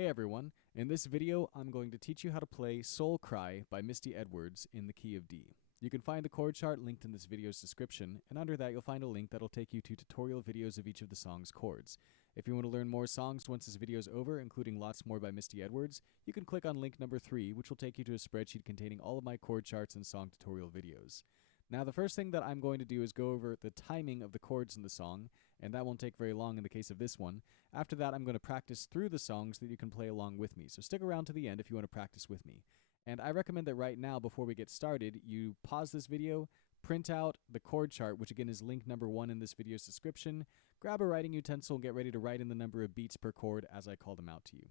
Hey everyone, in this video I'm going to teach you how to play Soul Cry by Misty Edwards in the key of D. You can find the chord chart linked in this video's description, and under that you'll find a link that'll take you to tutorial videos of each of the song's chords. If you want to learn more songs once this video is over, including lots more by Misty Edwards, you can click on link number 3, which will take you to a spreadsheet containing all of my chord charts and song tutorial videos. Now the first thing that I'm going to do is go over the timing of the chords in the song, and that won't take very long in the case of this one. After that, I'm going to practice through the song so that you can play along with me. So stick around to the end if you want to practice with me. And I recommend that right now, before we get started, you pause this video, print out the chord chart, which again is link number 1 in this video's description, grab a writing utensil, and get ready to write in the number of beats per chord as I call them out to you.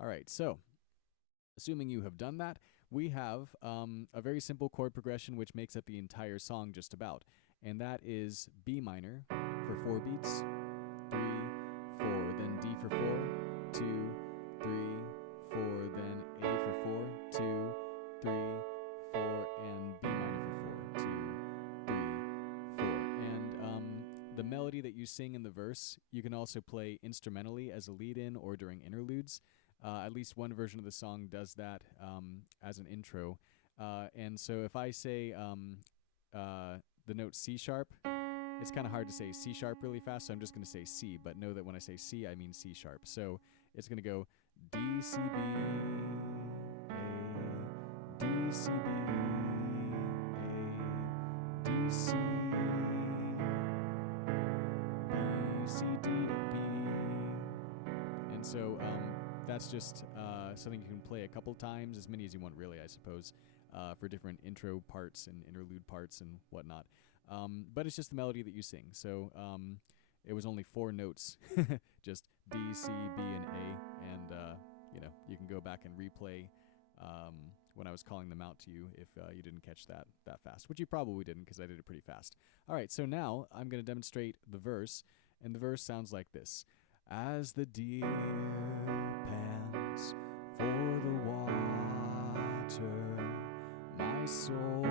All right, so assuming you have done that, we have a very simple chord progression which makes up the entire song just about. And that is B minor for 4 beats, 3, 4, then D for 4, 2, 3, 4, then A for 4, 2, 3, 4, and B minor for 4, 2, 3, 4. And the melody that you sing in the verse, you can also play instrumentally as a lead-in or during interludes. At least one version of the song does that as an intro. And so if I say the note C sharp, it's kind of hard to say C sharp really fast, so I'm just going to say C, but know that when I say C, I mean C sharp. So it's going to go D, C, B, A, D, C, B, A, D, C, B, C, D, B. And so that's just something you can play a couple times, as many as you want really, I suppose, for different intro parts and interlude parts and whatnot. But it's just the melody that you sing. So it was only 4 notes, just D, C, B, and A. And, you can go back and replay when I was calling them out to you if you didn't catch that fast, which you probably didn't because I did it pretty fast. All right, so now I'm going to demonstrate the verse, and the verse sounds like this. As the deer pants for the water, my soul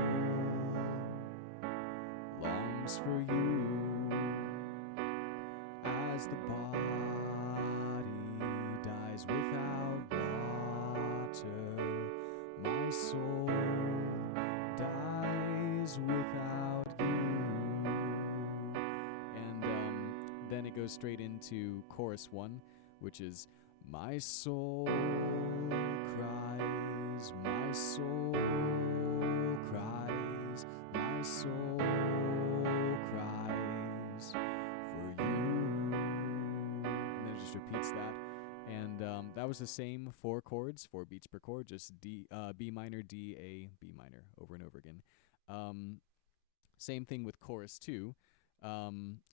longs for you. As the body dies without water, my soul dies without you. And then it goes straight into chorus 1, which is my soul cries, my soul cries, my soul cries for you. And then it just repeats that. And that was the same 4 chords, 4 beats per chord, just D, B minor, D, A, B minor, over and over again. Same thing with chorus 2,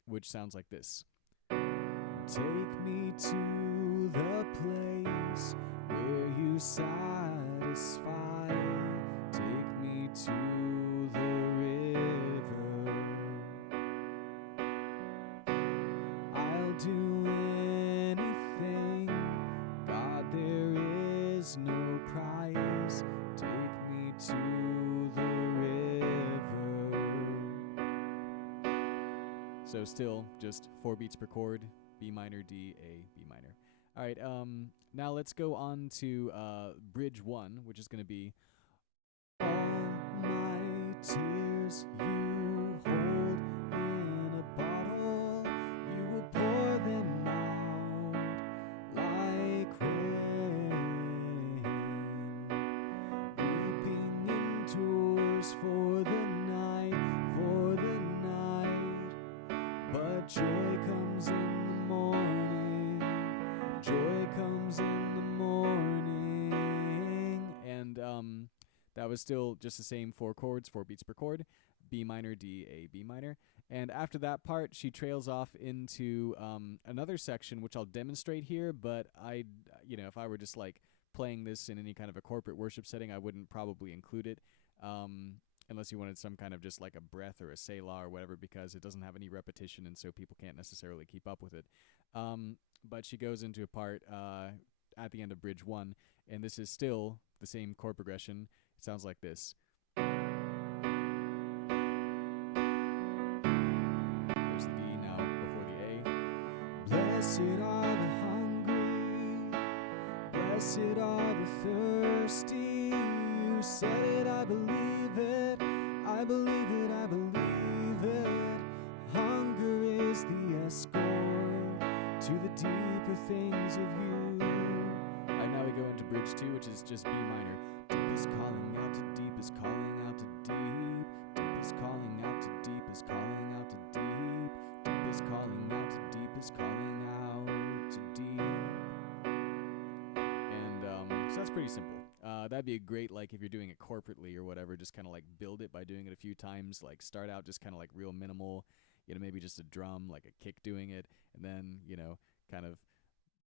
which sounds like this. Take me to the place where you satisfy. Take me to the river. I'll do anything. God, there is no price. Take me to the river. So still just 4 beats per chord. B minor, D, A, B minor. All right, now let's go on to bridge 1, which is going to be all my tears you hold in a bottle, you will pour them out like rain. Weeping endures for the night, but joy comes in. Joy comes in the morning. And that was still just the same 4 chords, 4 beats per chord. B minor, D, A, B minor. And after that part, she trails off into another section, which I'll demonstrate here, but if I were just like playing this in any kind of a corporate worship setting, I wouldn't probably include it. Unless you wanted some kind of just like a breath or a selah or whatever, because it doesn't have any repetition, and so people can't necessarily keep up with it. But she goes into a part at the end of bridge 1, and this is still the same chord progression. It sounds like this. There's the D now before the A. Blessed are the hungry, Blessed are the thirsty. You said it, I believe it. I believe it, I believe it. Hunger is the escort to the deeper things of you. Alright, now we go into bridge 2, which is just B minor. Deep is calling out to deep is calling out to deep. Deep is calling out to deep is calling out to deep. Deep is calling out to deep is calling out to deep. And so that's pretty simple. That'd be a great, like, if you're doing it corporately or whatever, just kind of like build it by doing it a few times. Like start out just kind of like real minimal, maybe just a drum, like a kick doing it, and then, kind of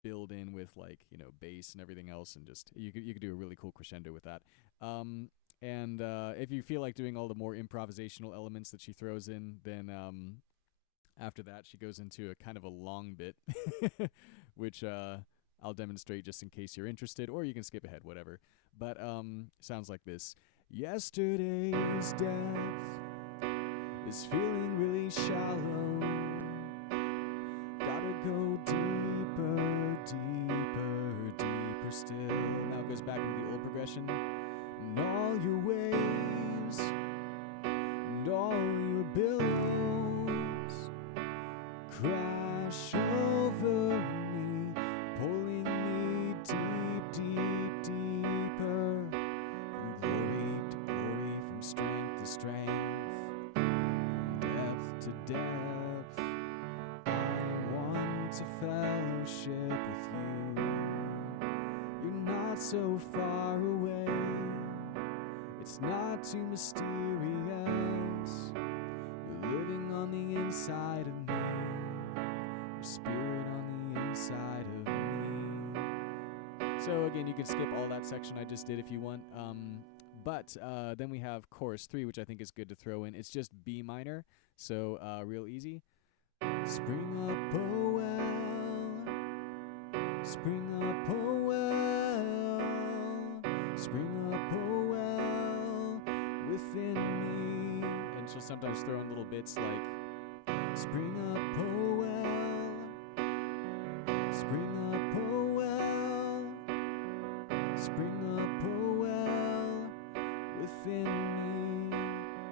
build in with like, bass and everything else, and just you could do a really cool crescendo with that. And if you feel like doing all the more improvisational elements that she throws in, then after that she goes into a kind of a long bit, which I'll demonstrate just in case you're interested, or you can skip ahead, whatever. But sounds like this. Yesterday's depth is feeling really shallow. Gotta go deeper, deeper, deeper still. Now it goes back into the old progression. And all your waves and all your billows crash over me, pulling me deep, deep, deeper. From glory to glory, from strength to strength, from depth to depth. I want to fellowship with you. You're not so far away. It's not too mysterious. You're living on the inside of me. Your spirit on the inside of me. So again, you could skip all that section I just did if you want. But then we have chorus 3, which I think is good to throw in. It's just B minor, so real easy. Spring up, oh well. Spring up, oh well. Spring up, oh well, within me. And she'll sometimes throw in little bits like, spring up, oh well. Spring up, oh well. Spring up, oh well, within me.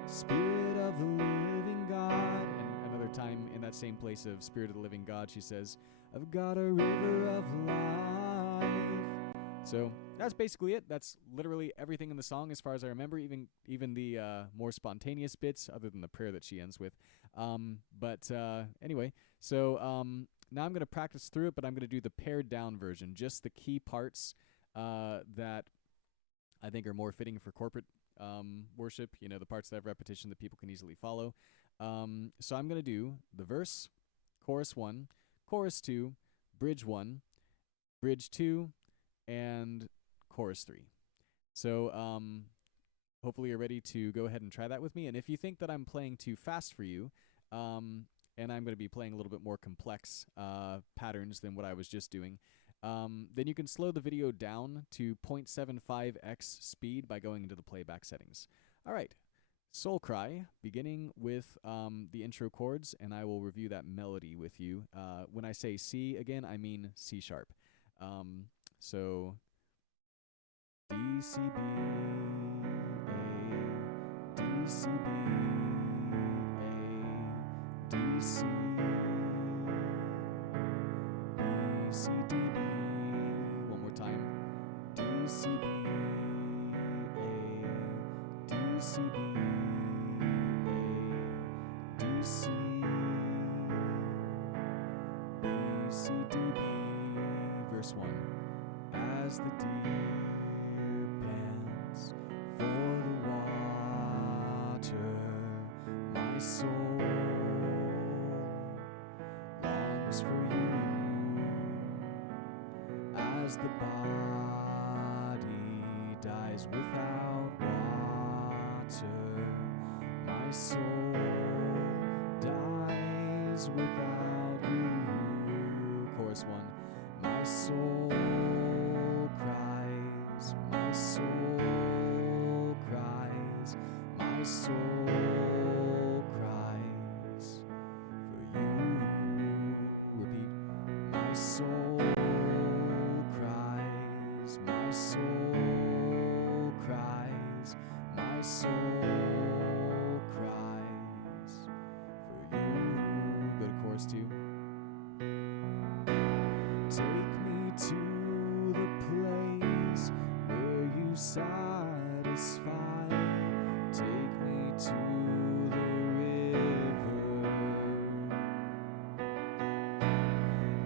Spirit of the living God. And another time in that same place of Spirit of the living God, she says, I've got a river of life. So that's basically it. That's literally everything in the song as far as I remember, even the more spontaneous bits, other than the prayer that she ends with. But anyway, so now I'm going to practice through it, but I'm going to do the pared down version, just the key parts that I think are more fitting for corporate worship, the parts that have repetition that people can easily follow. So I'm going to do the verse, chorus 1, chorus 2, bridge 1, bridge 2, and chorus 3. So hopefully you're ready to go ahead and try that with me. And if you think that I'm playing too fast for you, and I'm going to be playing a little bit more complex patterns than what I was just doing, then you can slow the video down to 0.75x speed by going into the playback settings. All right, Soul Cry, beginning with the intro chords, and I will review that melody with you. When I say C again, I mean C sharp. So D, C, B, A, D, C, B, A, D, C, B, C, D, B. One more time. D, C, B, A, D, C, B, A, D, C, B, C, D, B. Verse 1. As the deer pants for the water, my soul longs for you. As the body dies without water, my soul dies without you. Chorus 1. My soul cries, my soul cries, my soul cries for you. Repeat. My soul cries, My soul cries, my soul cries for you. Go to chorus 2. Take me to the place where you satisfy. Take me to the river.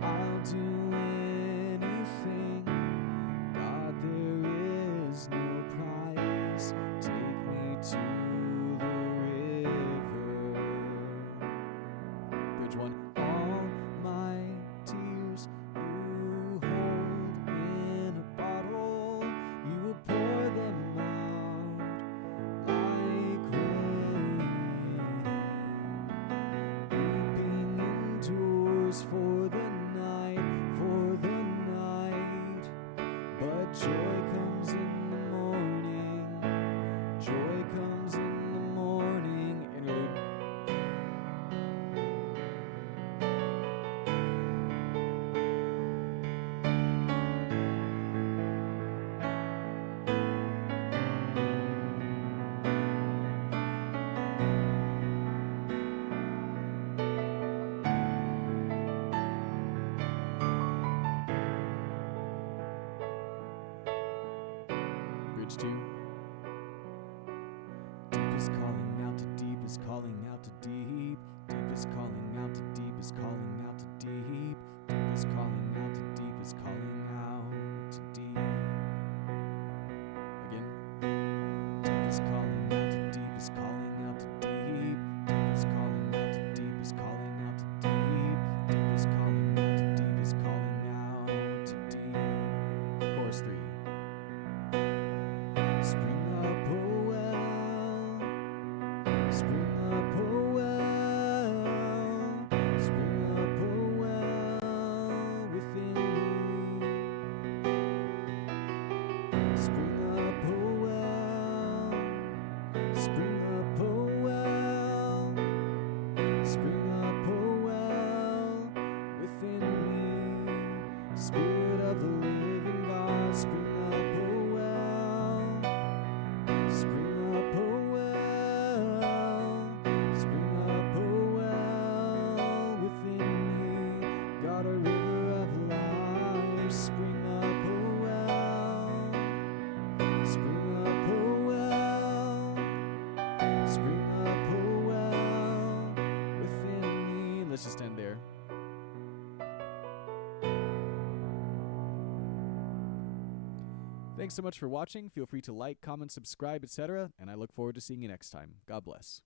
I'll do anything. God, there is no price. Take me to the river. Bridge 1. All my tears you hold in a bottle. You will pour them out like rain. Weeping endures for the night, but joy comes in the morning. Joy comes in the morning. Interlude. Bridge 2. Deep is calling out to deep is calling out to deep. Deep is calling out to deep is calling out to deep. Deep is calling out to deep is calling out to deep. Again. Deep is calling out to deep is calling out to deep. Deep is calling out to deep is calling out to deep. Deep is calling out to deep is calling out to deep. Chorus 3. Spring up, oh well. Spring up, oh well. Spring up, oh well within me. Spring up, oh well. Spring up, oh well. Spring up, oh well within me. Spirit of the living God, spring up, oh well. Spring up, oh well. Spring up, oh well within me. Got a river of life. Spring up, oh well. Spring up, oh well. Spring up, oh well within me. Let's just end there. Thanks so much for watching. Feel free to like, comment, subscribe, etc. And I look forward to seeing you next time. God bless.